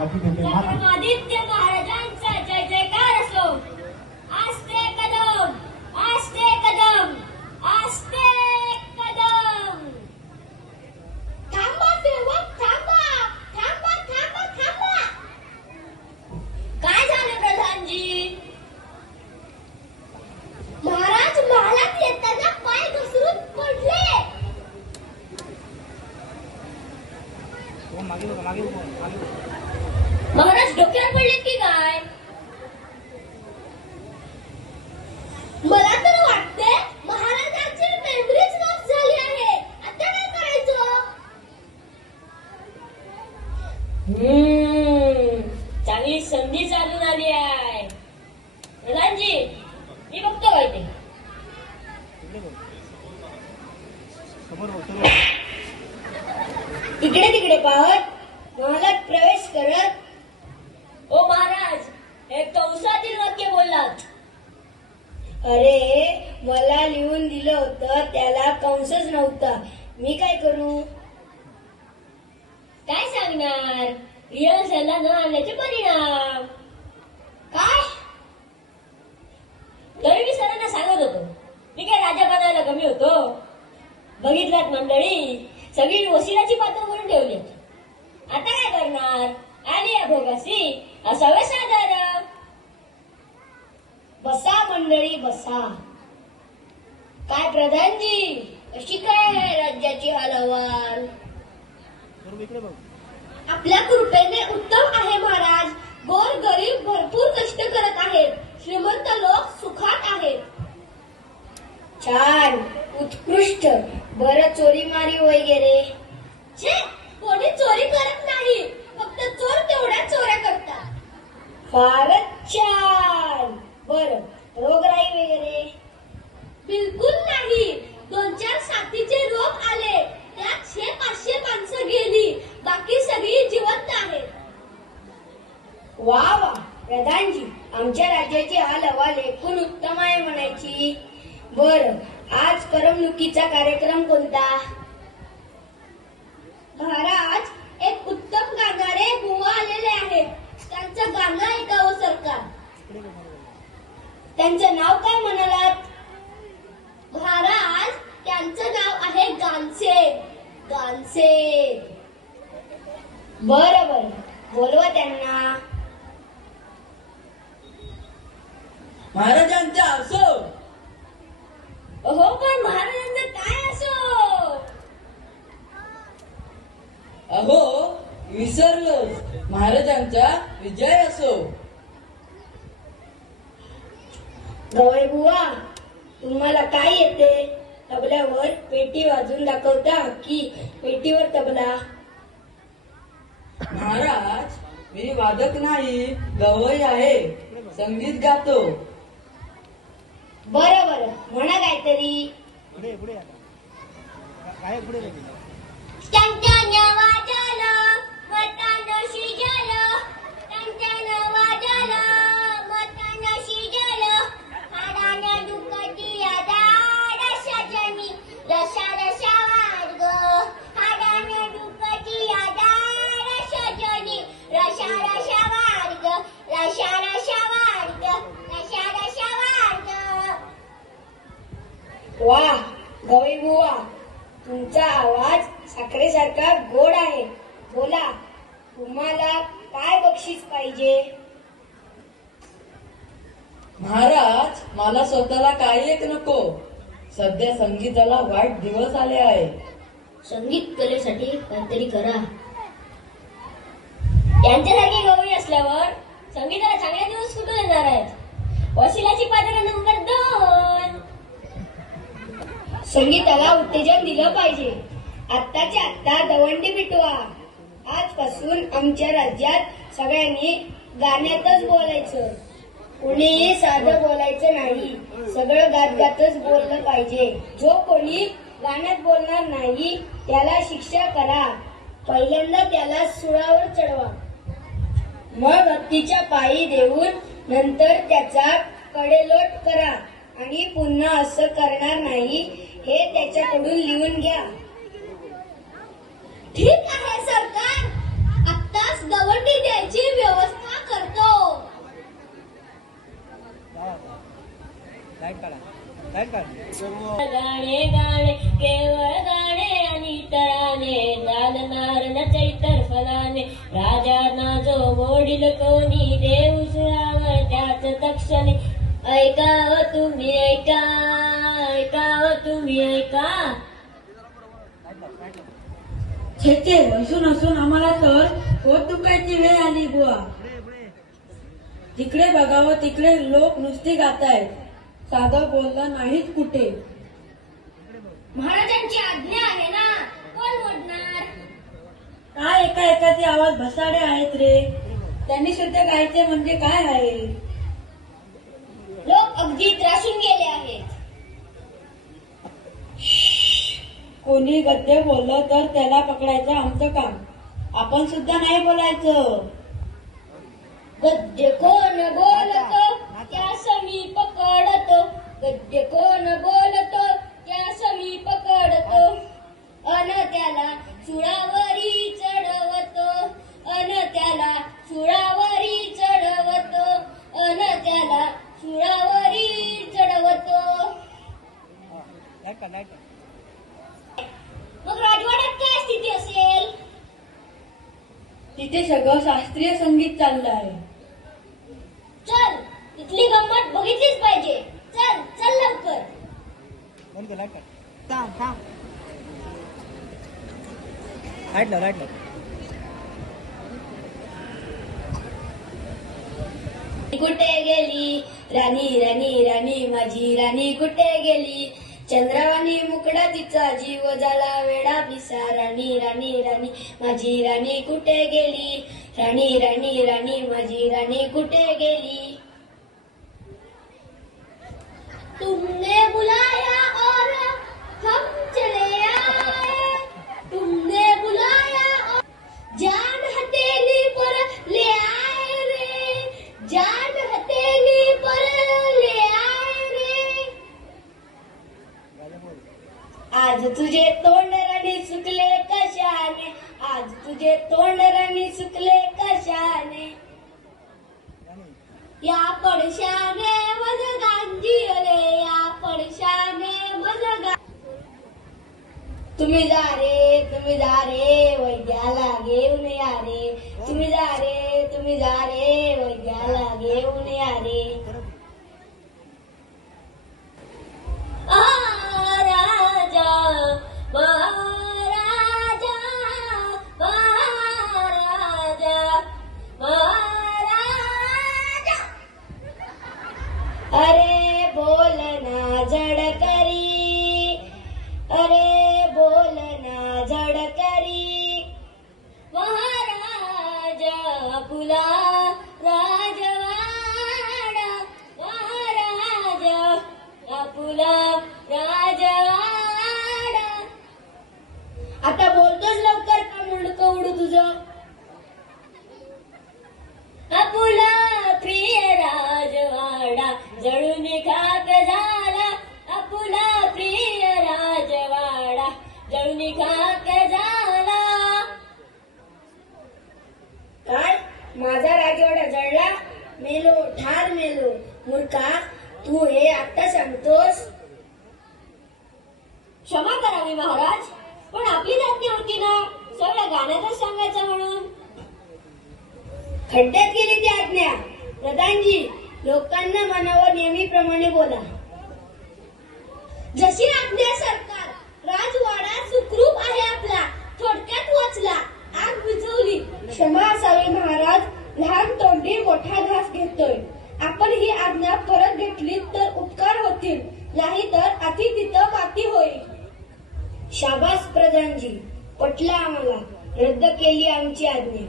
विक्रमादित्य महाराजांचा जय जयकार असो. आस्ते कदम, आस्ते कदम, आस्ते कदम. थांबा सेवक, थांबा, थांबा, थांबा, थांबा. काय झालं प्रधानजी? महाराज महालात येताना पाय घसरून पडले. महाराज डोक्यावर पडले की काय? मला तर वाटते महाराजांची मेमरीच लॉस झाली आहे. आता काय करायचं? चांगली संधी चालून आली आहे. प्रधानजी मी बघतो काय ते. इकडे तिकडे पाहत महालात प्रवेश करत, ओ महाराज हे कंसातील वाक्य बोललात. अरे मला लिहून दिलं होतं त्याला कंसच नव्हता. मी काय करू? काय सांगणार? रिहर्सलला न आणल्याचे परिणाम. काय? तरी मी सरांना सांगत होतो. मी काय राजा बनायला कमी होतो? बघितलात मंडळी, सगळी वशिलाची पात्र करून ठेवली. आता काय करणार? आली अभोगासी असावे साधारण. बसा मंडळी बसा. काय प्रधानजी कशी काय आहे राज्याची हालचाल? आपल्या कृपेने उत्तम आहे महाराज. गोर गरीब भरपूर कष्ट करत आहेत. श्रीमंत लोक सुखात आहेत. छान, उत्कृष्ट. बरं चोरी मारी वगैरे? कोणी चोरी करत नाही. फक्त चोर तेवढ्या चोऱ्या करतात. फारच छान. बरं रोगराई वगैरे? बिलकुल नाही. 2-4 साथीचे रोग आले. त्यात 100-500 माणसं गेली. बाकी सगळी जिवंत आहेत. वा वा प्रधानजी, आमच्या राज्याची हालचाल एकूण उत्तम आहे म्हणायची. बरं आज करमणुकीचा कार्यक्रम कोणता? महाराज एक उत्तम गाणारे बुवा आलेले आहेत. त्यांचं गाणं ऐकावं सरकार. त्यांचं नाव काय म्हणालात? महाराज त्यांचं नाव आहे गानसे. गानसे. बरं बरं बोलवा त्यांना. महाराजांचा असो. हो पण महाराजांचं काय असो? अहो विसरलोच. महाराजांचा विजय असो. गवई बुवा तुम्हाला काय येते? तबल्यावर पेटी वाजून दाखवता की पेटीवर तबला? महाराज मी वादक नाही, गवई आहे. संगीत गातो. बरं बरं म्हणा काहीतरी. टंटन वाजलं मतानं शिजलं. टंटन वाजलं मतानं शिजलं. हाडानं दुखती दाड रशाजनी रशा रशा वाढ ग. हाडानं दुखती दाड रशाजनी रशा रशा वाढ ग. रशा रशा वाढ ग. रशा रशा वाढ ग. वा गवई बुवा तुमचा आवाज साखरेसारखा गोड आहे. बोला तुम्हाला काय बक्षीस पाहिजे? महाराज मला स्वतःला काही एक नको. सध्या संगीताला वाईट दिवस आले आहे. संगीत कलेसाठी काहीतरी करा. यांच्यासारखे गवळी असल्यावर संगीताला चांगले दिवस कुठून येणार आहेत? वशिलाची पात्र नंबर 2. संगीताला उत्तेजन दिलं पाहिजे. आत्ताच्या आत्ता दवंडी पिटवा. आजपासून आमच्या राज्यात सगळ्यांनी गाण्यातच बोलायचं. कोणीही साधं बोलायचं नाही. सगळं गात गातच बोललं पाहिजे. जो कोणी गाण्यात बोलणार नाही त्याला शिक्षा करा. पहिल्यांदा त्याला सुळावर चढवा. मग हत्तीच्या पायी देऊन नंतर त्याचा कडेलोट करा आणि पुन्हा असं करणार नाही हे त्याच्याकडून लिहून घ्या. ठीक आहे सरकार. आत्ताच दवंडी द्यायची गाणे गाणे केवळ गाणे आणि तराने चालणार न चैतर फलाने राजांना जो मोडील कोणी देव सुरावर त्याच तक्षणे ऐकाव तुम्ही ऐका ऐकाव तुम्ही ऐका छे हसून हसून आम्हाला तर पोट दुखायची वेळ आली बुवा. तिकडे बघावं तिकडे लोक नुसते गातायत, साधं बोललं नाहीत कुठे. महाराजांची आज्ञा आहे ना, कोण मोडणार? काय एका एकाचे आवाज भसाडे आहेत रे. त्यांनी सुद्धा गायचे म्हणजे काय आहे. लोक अगदी त्रासून गेले आहेत. कोणी गद्य बोललं तर त्याला पकडायचं आमचं काम. आपण सुद्धा नाही बोलायचं. गद्य कोण बोलतो त्या समी पकडतो, गद्य कोण बोलतो त्या समी पकडतो, अन त्याला सुळावरी चढवतो, अन त्याला सुळावरी चढवतो, अन त्याला सुळावरी चढवतो. मग राजवाड्यात काय स्थिती असेल? तिथे सगळं शास्त्रीय संगीत चाललं आहे. चल, तिथली गंमत बघितलीच पाहिजे. चल चल लवकर. कुठे गेली राणी राणी राणी माझी राणी कुठे गेली? चंद्रावाणी मुकडा तिचा जीव झाला वेडा पिसा. राणी राणी राणी माझी राणी कुठे गेली? राणी राणी राणी माझी राणी कुठे गेली? तुमने बुलाया और हम चले आए, तुमने बुलाया और जान हथेली पर ले आए रे, जान हथेली पर ले आए रे. आज तुझे तोंड राणी सुकले कशाने, आज तुझे तोंड राणी सुकले कशाने? या पडशाने मज गांजी रे, या पडशाने मज गा. तुम्ही जा रे वैद्याला घेऊन या रे, तुम्ही जा रे वैद्याला घेऊन या रे. राजा महाराजा महाराजा महाराजा. अरे बोलना झडकरी, अरे बोलना झडकरी. महाराजा आपुला राजवाडा, महाराजा आपुला राजवाडा. आता बोलतोच लवकर का मुंडकं उडू तुझं? आपुला प्रिय राजवाडा जळून खाक झाला, आपुला प्रिय राजवाडा जळून खाक झाला. काय माझा राजवाडा जळला? मेलो ठार मेलो. मूर्खा, तू हे आता सांगतोस? क्षमा करावी महाराज, पण आपली आज्ञा होती ना सगळ्या गाण्यातच सांगायचं म्हणून. खड्ड्यात गेली ती आज्ञा. प्रधानजी, लोकांना मनावर नेहमीप्रमाणे बोला. जशी आज्ञा सरकार. राजवाडा सुखरूप आहे आपला, थोडक्यात वाचला, आग विझवली. क्षमा असावी महाराज, लहान तोंडी मोठा घास घेतोय. आपण ही आज्ञा परत घेतली तर उपकार होतील, नाही तर अति तिथं माती होईल. शाबास प्रधानजी, पटला आम्हाला. रद्द केली आमची आज्ञा.